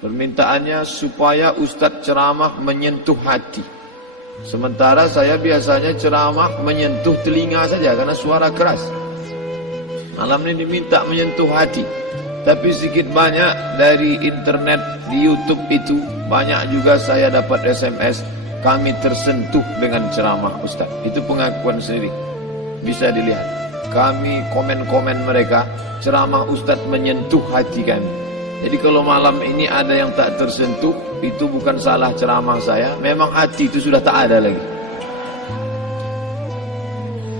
Permintaannya supaya Ustadz ceramah menyentuh hati. Sementara saya biasanya ceramah menyentuh telinga saja karena suara keras. Malam ini diminta menyentuh hati. Tapi sedikit banyak dari internet, di YouTube itu banyak juga saya dapat SMS, kami tersentuh dengan ceramah Ustaz. Itu pengakuan sendiri, bisa dilihat. Kami komen-komen mereka, ceramah Ustaz menyentuh hati kami. Jadi kalau malam ini ada yang tak tersentuh, itu bukan salah ceramah saya, memang hati itu sudah tak ada lagi.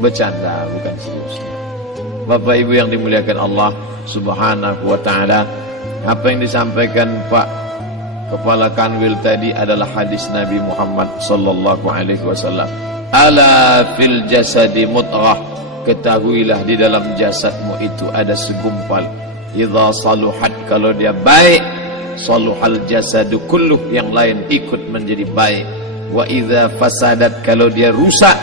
Bercanda, bukan serius. Bapak Ibu yang dimuliakan Allah Subhanahu wa ta'ala, apa yang disampaikan Pak Kepala Kanwil tadi adalah hadis Nabi Muhammad sallallahu alaihi wasallam. Ala fil jasadi mudghah, ketahuilah di dalam jasadmu itu ada segumpal. Idza saluhat, kalau dia baik, saluhal jasadu kulluh, yang lain ikut menjadi baik. Wa idza fasadat, kalau dia rusak,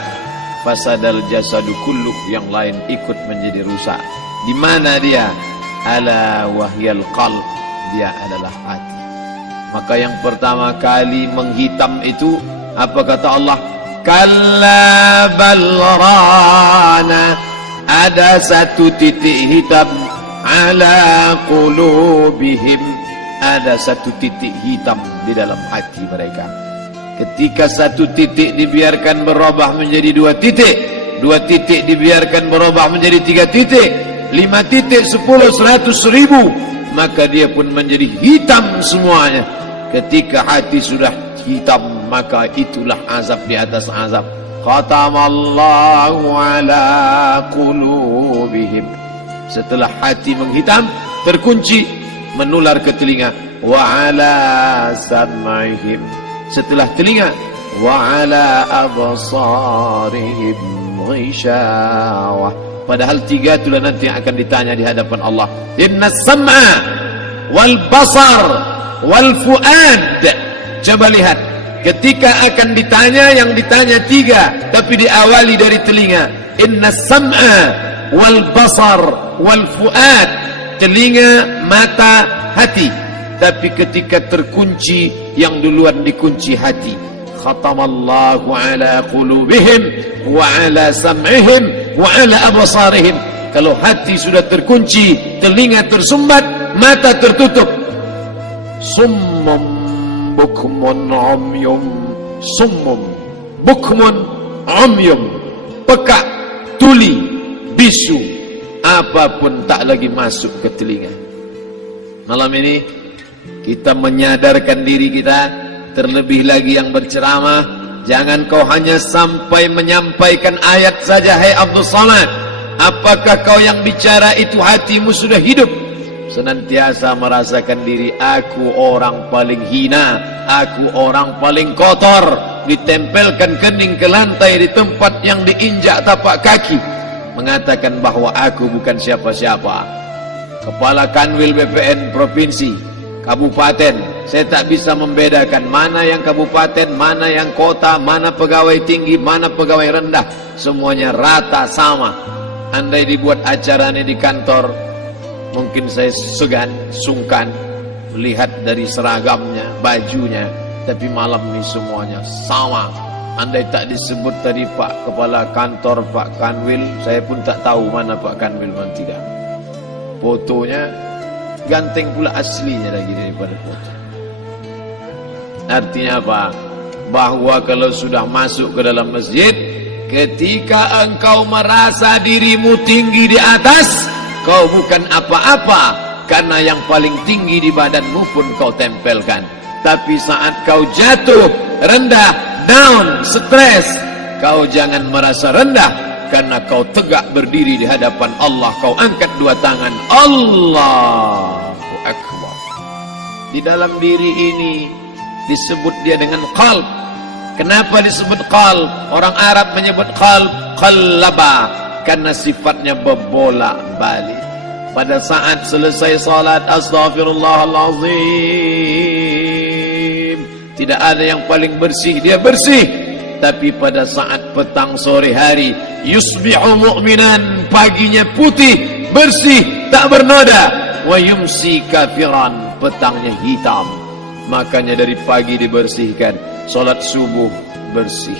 fasadal jasadu kulluh, yang lain ikut menjadi rusak. Di mana dia? Ala wahyal qalb, dia adalah hati. Maka yang pertama kali menghitam itu apa kata Allah? Kalla bal rana, ada satu titik hitam. Ala qulubihim, ada satu titik hitam di dalam hati mereka. Ketika satu titik dibiarkan berubah menjadi dua titik dibiarkan berubah menjadi 3 titik, 5 titik, 10, 100, 1000, maka dia pun menjadi hitam semuanya. Ketika hati sudah hitam, maka itulah azab di atas azab. Khatamallahu ala qulubihim. Setelah hati menghitam, terkunci, menular ke telinga. Wa ala sam'ihim. Setelah telinga, wa ala absarihim ghishawah. Padahal 3 itulah nanti yang akan ditanya di hadapan Allah. Inna sam'a wal basar wal fuad. Coba lihat, ketika akan ditanya, yang ditanya 3, tapi diawali dari telinga. Inna sam'a wal basar wal fuad, telinga, mata, hati. Tapi ketika terkunci, yang duluan dikunci hati. Khatamallahu ala qulubihim wa ala sam'ihim wa ala absarihim. Kalau hati sudah terkunci, telinga tersumbat, mata tertutup. Summum bukmun umyum. Summum bukmun umyum, peka, tuli, bisu, apapun tak lagi masuk ke telinga. Malam ini kita menyadarkan diri kita, terlebih lagi yang berceramah, jangan kau hanya sampai menyampaikan ayat saja. Hai Abdul Samad, apakah kau yang bicara itu hatimu sudah hidup? Senantiasa merasakan diri, aku orang paling hina, aku orang paling kotor, ditempelkan kening ke lantai di tempat yang diinjak tapak kaki, mengatakan bahwa aku bukan siapa-siapa. Kepala Kanwil BPN Provinsi, Kabupaten, saya tak bisa membedakan mana yang kabupaten, mana yang kota, mana pegawai tinggi, mana pegawai rendah. Semuanya rata sama. Andai dibuat acara ini di kantor, mungkin saya segan, sungkan melihat dari seragamnya, bajunya. Tapi malam ini semuanya sama. Andai tak disebut tadi Pak Kepala Kantor, Pak Kanwil, saya pun tak tahu mana Pak Kanwil, mana tidak. Fotonya ganteng pula aslinya lagi daripada foto. Artinya apa? Bahwa kalau sudah masuk ke dalam masjid, ketika engkau merasa dirimu tinggi di atas, kau bukan apa-apa, karena yang paling tinggi di badanmu pun kau tempelkan. Tapi saat kau jatuh, rendah, down, stres, kau jangan merasa rendah, karena kau tegak berdiri di hadapan Allah. Kau angkat 2 tangan, Allahu Akbar. Di dalam diri ini disebut dia dengan qalb. Kenapa disebut qalb? Orang Arab menyebut qalb qallaba, karena sifatnya berbolak-balik. Pada saat selesai salat, astaghfirullahalazim, tidak ada yang paling bersih, dia bersih. Tapi pada saat petang sore hari, yusbihu mu'minan, paginya putih, bersih, tak bernoda. Wa yumsi kafiran, petangnya hitam, Makanya dari pagi dibersihkan. Solat subuh bersih,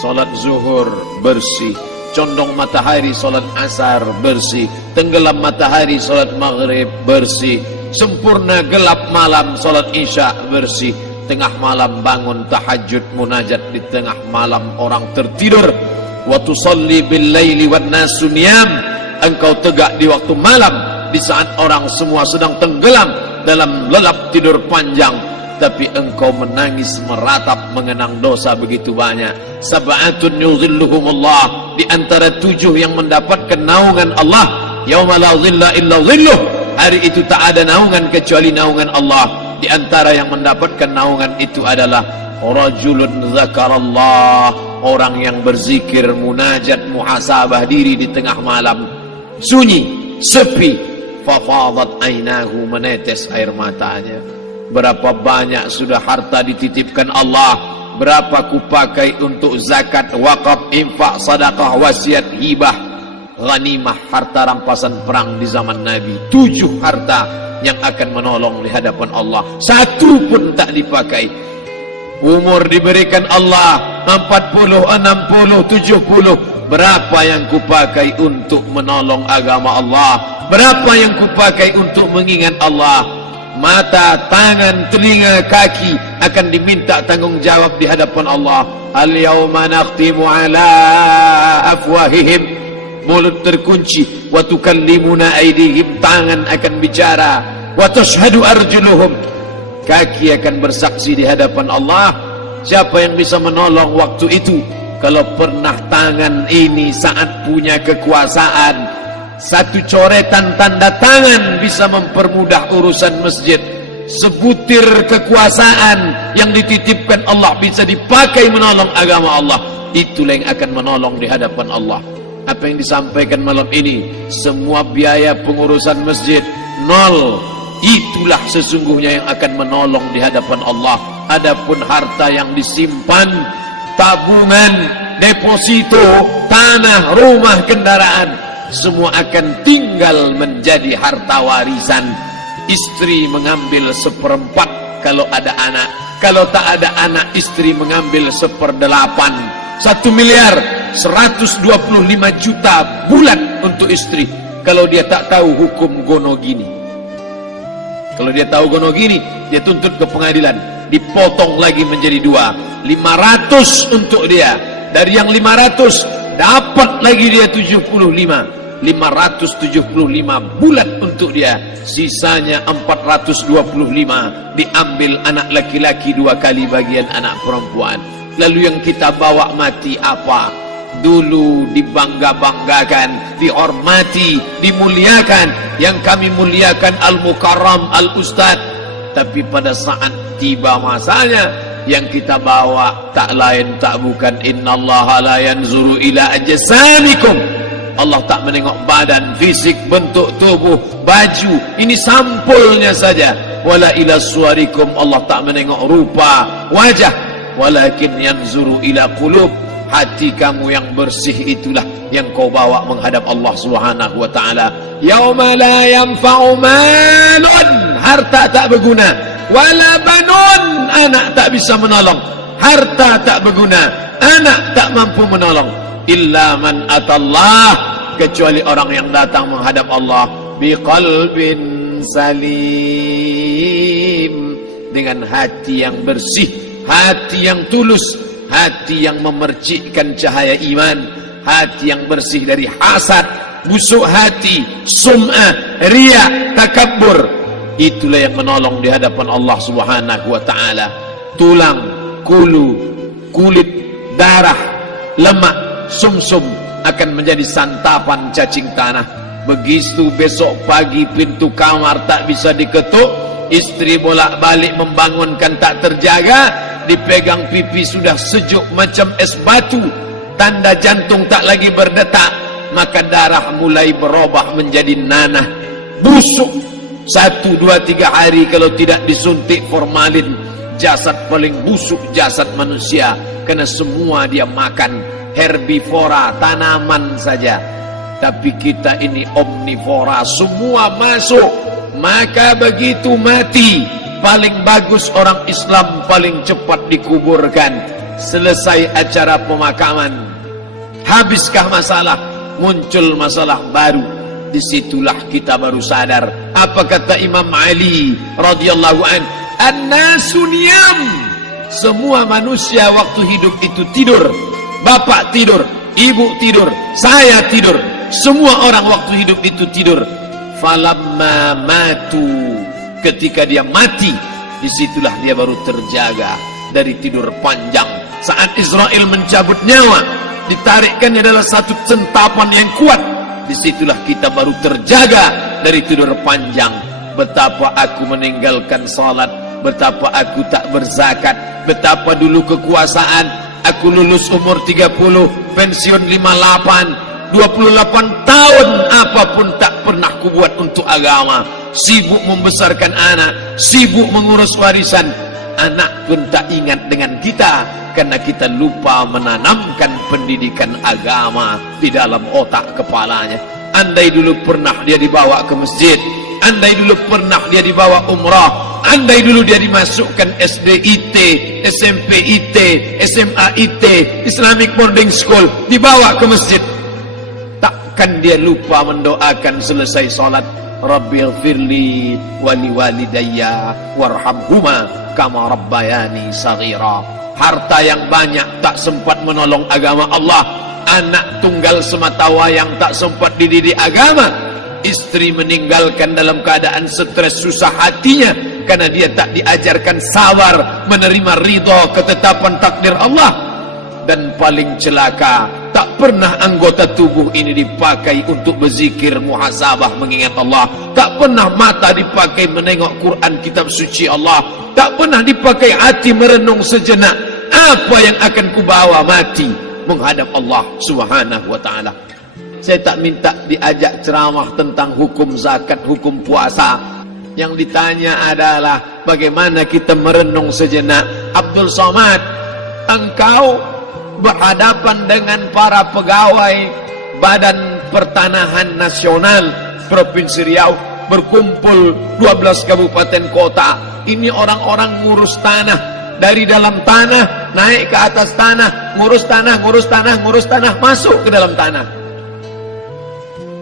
solat zuhur bersih, condong matahari solat asar bersih, tenggelam matahari solat maghrib bersih, sempurna gelap malam solat isya bersih, tengah malam bangun tahajud munajat di tengah malam orang tertidur. Wa tusalli bil laili wan nasu niyam, engkau tegak di waktu malam di saat orang semua sedang tenggelam dalam lelap tidur panjang, tapi engkau menangis meratap mengenang dosa begitu banyak. Sab'atun yuzilluhumullah, di antara 7 yang mendapatkan naungan Allah. Yauma la zilla illa zilluh, hari itu tak ada naungan kecuali naungan Allah. Di antara yang mendapatkan naungan itu adalah rajulun zakarallah, orang yang berzikir, munajat, muhasabah diri di tengah malam, sunyi, sepi, fafadat ainahu, menetes air matanya. Berapa banyak sudah harta dititipkan Allah, berapa kupakai untuk zakat, wakaf, infak, sedekah, wasiat, hibah, ghanimah, harta rampasan perang di zaman Nabi. 7 harta yang akan menolong di hadapan Allah, 1 pun tak dipakai. Umur diberikan Allah 40, 60, 70. Berapa yang kupakai untuk menolong agama Allah? Berapa yang kupakai untuk mengingat Allah? Mata, tangan, telinga, kaki akan diminta tanggung jawab di hadapan Allah. Al-yawma nakhtimu ala afwahihim, mulut terkunci. Wa tukallimuna aydihim, tangan akan bicara. Wa tashhadu arjuluhum, kaki akan bersaksi di hadapan Allah. Siapa yang bisa menolong waktu itu? Kalau pernah tangan ini saat punya kekuasaan, 1 coretan tanda tangan bisa mempermudah urusan masjid. Sebutir kekuasaan yang dititipkan Allah bisa dipakai menolong agama Allah. Itulah yang akan menolong di hadapan Allah. Apa yang disampaikan malam ini, semua biaya pengurusan masjid nol. Itulah sesungguhnya yang akan menolong di hadapan Allah. Adapun harta yang disimpan, tabungan, deposito, tanah, rumah, kendaraan, semua akan tinggal menjadi harta warisan. Istri mengambil 1/4 kalau ada anak. Kalau tak ada anak, istri mengambil 1/8. 1 miliar 125 juta bulan untuk istri. Kalau dia tak tahu hukum gono gini. Kalau dia tahu gono gini, dia tuntut ke pengadilan, dipotong lagi menjadi 2. 500 untuk dia. Dari yang 500 dapat lagi dia 75. 575 bulan untuk dia. Sisanya 425 diambil anak laki-laki 2 kali bagian anak perempuan. Lalu yang kita bawa mati apa? Dulu dibangga-banggakan, dihormati, dimuliakan. Yang kami muliakan al-mukarram, al-ustad. Tapi pada saat tiba masanya, yang kita bawa tak lain tak bukan innallaha la yanzuru ila ajsamikum. Allah tak menengok badan, fisik, bentuk tubuh, baju. Ini sampulnya saja. Wala ila suwarikum, Allah tak menengok rupa, wajah. Walakin yanzuru ila qulub, hati kamu yang bersih itulah yang kau bawa menghadap Allah Subhanahu wa taala. Yauma la yanfa'u malun, harta tak berguna, wala banun, anak tak bisa menolong. Harta tak berguna, anak tak mampu menolong. Illa man atallah, kecuali orang yang datang menghadap Allah biqalbin salim, dengan hati yang bersih, hati yang tulus, hati yang memercikkan cahaya iman, hati yang bersih dari hasad, busuk hati, sum'ah, riya, takabbur. Itulah yang menolong di hadapan Allah Subhanahu wa taala. Tulang, kulu, kulit, darah, lemak, sumsum akan menjadi santapan cacing tanah. Begitu besok pagi pintu kamar tak bisa diketuk, istri bolak-balik membangunkan tak terjaga, dipegang pipi sudah sejuk macam es batu, tanda jantung tak lagi berdetak, maka darah mulai berubah menjadi nanah, busuk. 1, 2, 3 hari kalau tidak disuntik formalin, jasad paling busuk jasad manusia, karena semua dia makan herbivora, tanaman saja. Tapi kita ini omnivora, semua masuk. Maka begitu mati, paling bagus orang Islam paling cepat dikuburkan. Selesai acara pemakaman, habiskah masalah, muncul masalah baru. Disitulah kita baru sadar. Apa kata Imam Ali radhiyallahu an? An-nasu niyam. Semua manusia waktu hidup itu tidur. Bapak tidur, ibu tidur, saya tidur. Semua orang waktu hidup itu tidur. Falamma matu, ketika dia mati, disitulah dia baru terjaga dari tidur panjang. Saat Israel mencabut nyawa, ditarikkannya adalah satu centapan yang kuat. Disitulah kita baru terjaga dari tidur panjang. Betapa aku meninggalkan salat, betapa aku tak berzakat, betapa dulu kekuasaan. Aku lulus umur 30, pensiun 58, 28 tahun apapun tak pernah kubuat untuk agama. Sibuk membesarkan anak, sibuk mengurus warisan. Anak pun tak ingat dengan kita, karena kita lupa menanamkan pendidikan agama di dalam otak kepalanya. Andai dulu pernah dia dibawa ke masjid, andai dulu pernah dia dibawa umrah, andai dulu dia dimasukkan SD IT, SMP IT, SMA IT, Islamic Boarding School, dibawa ke masjid, takkan dia lupa mendoakan selesai sholat, Rabbighfirli wali walidayya warhamhuma kama rabbayani saghira. Harta yang banyak tak sempat menolong agama Allah. Anak tunggal semata wayang tak sempat dididik agama. Istri meninggalkan dalam keadaan stres susah hatinya karena dia tak diajarkan sabar menerima ridha ketetapan takdir Allah. Dan paling celaka, tak pernah anggota tubuh ini dipakai untuk berzikir, muhasabah, mengingat Allah. Tak pernah mata dipakai menengok Quran, kitab suci Allah. Tak pernah dipakai hati merenung sejenak, apa yang akan kubawa mati menghadap Allah subhanahu wa ta'ala. Saya tak minta diajak ceramah tentang hukum zakat, hukum puasa. Yang ditanya adalah bagaimana kita merenung sejenak. Abdul Somad, engkau berhadapan dengan para pegawai Badan Pertanahan Nasional Provinsi Riau, berkumpul 12 kabupaten kota. Ini orang-orang ngurus tanah, dari dalam tanah naik ke atas tanah, ngurus tanah, ngurus tanah, ngurus tanah, masuk ke dalam tanah.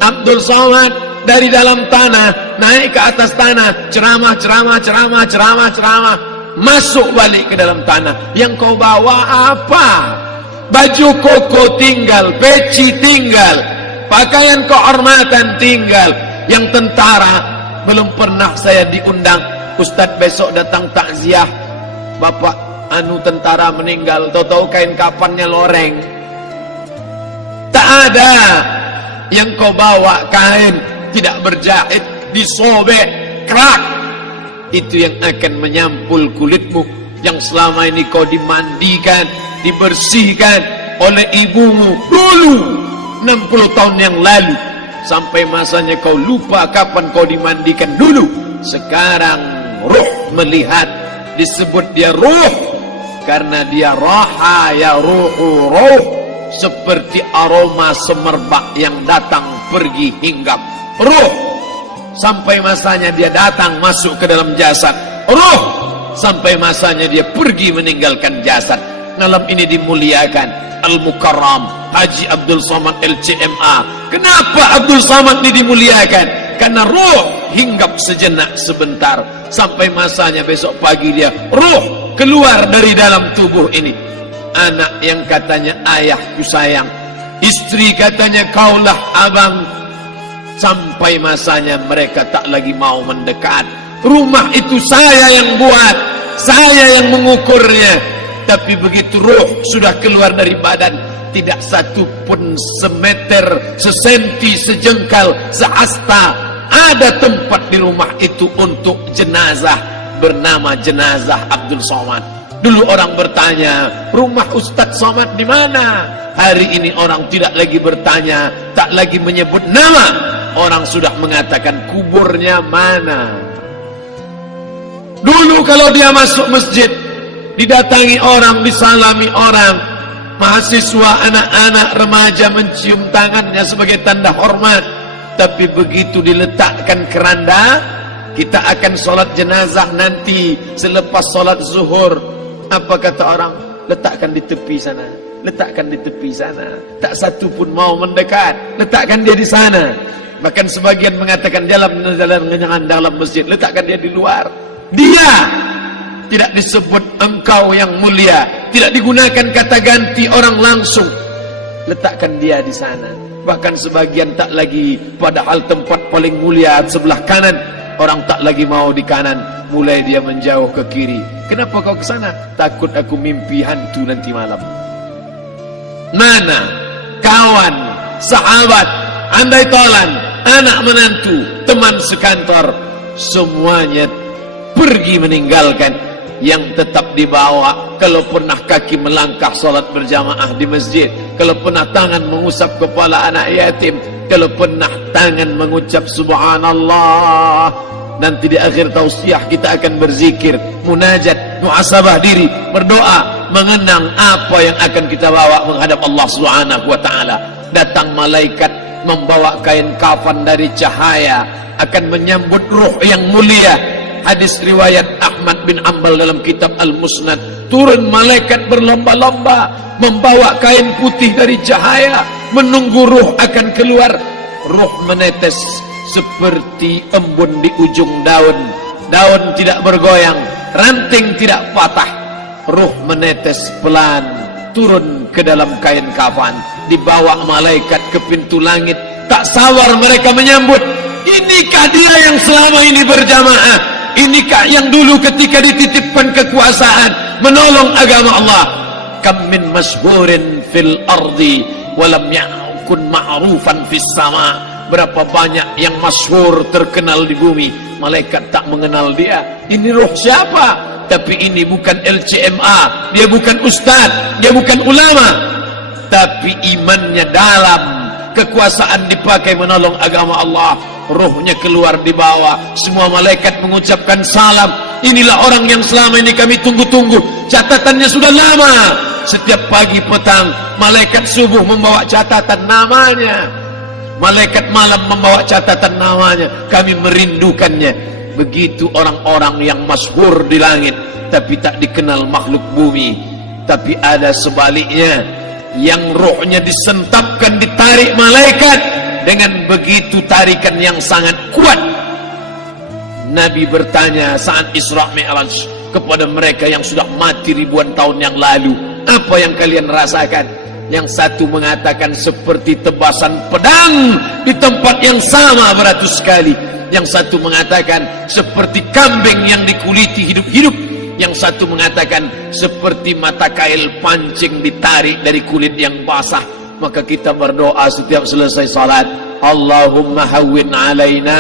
Abdul Somad dari dalam tanah naik ke atas tanah, ceramah, ceramah, ceramah, ceramah, ceramah, masuk balik ke dalam tanah. Yang kau bawa apa? Baju koko tinggal, peci tinggal, pakaian kehormatan tinggal. Yang tentara belum pernah saya diundang. Ustadz besok datang takziah, bapak anu tentara meninggal, tahu-tahu kain kafannya loreng. Tak ada. Yang kau bawa kain tidak berjahit, disobek, kerak. Itu yang akan menyampul kulitmu yang selama ini kau dimandikan, dibersihkan oleh ibumu dulu 60 tahun yang lalu. Sampai masanya kau lupa kapan kau dimandikan dulu. Sekarang ruh melihat, disebut dia ruh karena dia raha ya ruhu ruh, seperti aroma semerbak yang datang pergi hinggap. Ruh sampai masanya dia datang masuk ke dalam jasad. Ruh sampai masanya dia pergi meninggalkan jasad. Malam ini dimuliakan Al-Mukarram Haji Abdul Somad LCMA. Kenapa Abdul Somad ini dimuliakan? Karena ruh hinggap sejenak sebentar, sampai masanya besok pagi dia ruh keluar dari dalam tubuh ini. Anak yang katanya ayahku sayang, istri katanya kaulah abang, sampai masanya mereka tak lagi mau mendekat. Rumah itu saya yang buat, saya yang mengukurnya. Tapi begitu ruh sudah keluar dari badan, tidak satu pun semeter, sesenti, sejengkal, sehasta ada tempat di rumah itu untuk jenazah bernama jenazah Abdul Somad. Dulu orang bertanya, rumah Ustadz Somad di mana? Hari ini orang tidak lagi bertanya, tak lagi menyebut nama. Orang sudah mengatakan kuburnya mana. Dulu kalau dia masuk masjid, didatangi orang, disalami orang, mahasiswa, anak-anak, remaja mencium tangannya sebagai tanda hormat. Tapi begitu diletakkan keranda, kita akan sholat jenazah nanti selepas sholat zuhur. Apa kata orang? Letakkan di tepi sana, letakkan di tepi sana. Tak satu pun mau mendekat, letakkan dia di sana. Bahkan sebagian mengatakan dalam masjid, letakkan dia di luar. Dia tidak disebut engkau yang mulia, tidak digunakan kata ganti orang langsung. Letakkan dia di sana. Bahkan sebagian tak lagi, padahal tempat paling mulia sebelah kanan, orang tak lagi mau di kanan, mulai dia menjauh ke kiri. Kenapa kau ke sana? Takut aku mimpi hantu nanti malam. Mana kawan, sahabat, andai tolan, anak menantu, teman sekantor, semuanya pergi meninggalkan. Yang tetap dibawa, kalau pernah kaki melangkah sholat berjamaah di masjid, kalau pernah tangan mengusap kepala anak yatim, kalau pernah tangan mengucap subhanallah. Nanti di akhir tausiah kita akan berzikir, munajat, muhasabah diri, berdoa, mengenang apa yang akan kita bawa menghadap Allah Subhanahu wa ta'ala. Datang malaikat membawa kain kafan dari cahaya, akan menyambut ruh yang mulia. Hadis riwayat Ahmad bin Ambal dalam kitab Al-Musnad, turun malaikat berlomba-lomba membawa kain putih dari cahaya, menunggu ruh akan keluar. Ruh menetes seperti embun di ujung daun. Daun tidak bergoyang, ranting tidak patah. Ruh menetes pelan turun ke dalam kain kafan, dibawa malaikat ke pintu langit. Tak sabar mereka menyambut. Inikah dia yang selama ini berjamaah? Inikah yang dulu ketika dititipkan kekuasaan menolong agama Allah? Kam min masyhurin fil ardi walam yakun ma'rufan fis sama. Berapa banyak yang masyhur, terkenal di bumi, malaikat tak mengenal dia. Ini ruh siapa? Tapi ini bukan LCMA, dia bukan ustaz, dia bukan ulama, tapi imannya dalam. Kekuasaan dipakai menolong agama Allah. Ruhnya keluar di bawah. Semua malaikat mengucapkan salam. Inilah orang yang selama ini kami tunggu-tunggu. Catatannya sudah lama. Setiap pagi petang malaikat subuh membawa catatan namanya, malaikat malam membawa catatan namanya. Kami merindukannya. Begitu orang-orang yang masyhur di langit tapi tak dikenal makhluk bumi. Tapi ada sebaliknya, yang rohnya disentapkan, ditarik malaikat dengan begitu tarikan yang sangat kuat. Nabi bertanya saat Isra Mi'raj kepada mereka yang sudah mati ribuan tahun yang lalu, apa yang kalian rasakan? Yang satu mengatakan seperti tebasan pedang di tempat yang sama beratus kali. Yang satu mengatakan seperti kambing yang dikuliti hidup-hidup. Yang satu mengatakan seperti mata kail pancing ditarik dari kulit yang basah. Maka kita berdoa setiap selesai salat, Allahumma hawwin alaina,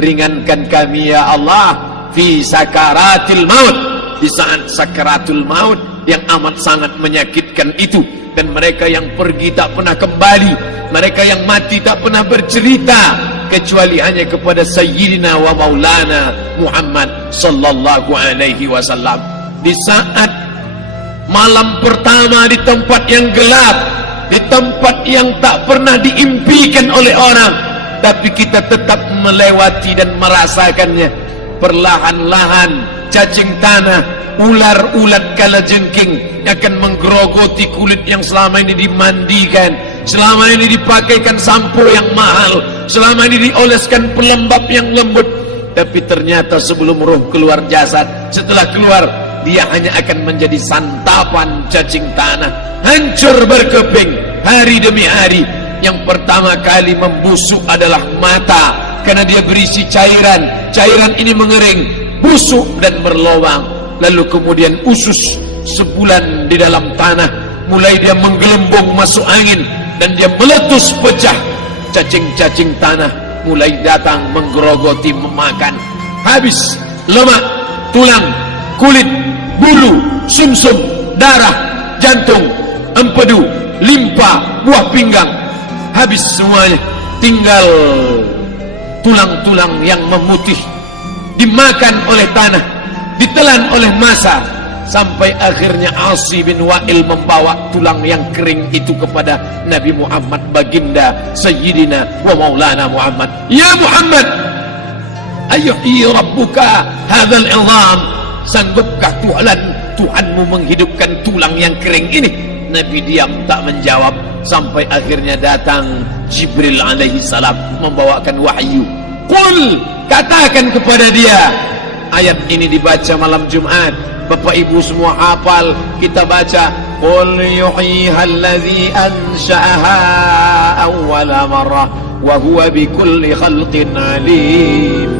ringankan kami ya Allah, fi sakaratil maut, di saat sakaratul maut yang amat sangat menyakitkan itu. Dan mereka yang pergi tak pernah kembali, mereka yang mati tak pernah bercerita kecuali hanya kepada Sayyidina wa Maulana Muhammad sallallahu alaihi wasallam. Di saat malam pertama, di tempat yang gelap, di tempat yang tak pernah diimpikan oleh orang, tapi kita tetap melewati dan merasakannya. Perlahan-lahan cacing tanah, ular-ulat kalajengking akan menggerogoti kulit yang selama ini dimandikan, selama ini dipakaikan sampo yang mahal, selama ini dioleskan pelembab yang lembut. Tapi ternyata sebelum roh keluar jasad, setelah keluar dia hanya akan menjadi santapan cacing tanah, hancur berkeping hari demi hari. Yang pertama kali membusuk adalah mata, karena dia berisi cairan. Cairan ini mengering, busuk dan berlubang. Lalu kemudian usus sebulan di dalam tanah, mulai dia menggelembung masuk angin dan dia meletus pecah. Cacing-cacing tanah mulai datang menggerogoti, memakan. Habis lemak, tulang, kulit, bulu, sumsum, darah, jantung, empedu, limpa, buah pinggang. Habis semuanya, tinggal tulang-tulang yang memutih, dimakan oleh tanah, ditelan oleh massa, sampai akhirnya Asi bin Wa'il membawa tulang yang kering itu kepada Nabi Muhammad, baginda Sayyidina wa Maulana Muhammad. Ya Muhammad, ayuhyi rabbuka hadzal 'idham, sanggupkah Tuhanmu menghidupkan tulang yang kering ini? Nabi diam tak menjawab sampai akhirnya datang Jibril alaihi salam membawakan wahyu. Qul, katakan kepada dia. Ayat ini dibaca malam Jumat, Bapak Ibu semua hafal, kita baca qul yuhyihal ladzi ansha'aha awwala marrah wa huwa bikulli khalqin alim.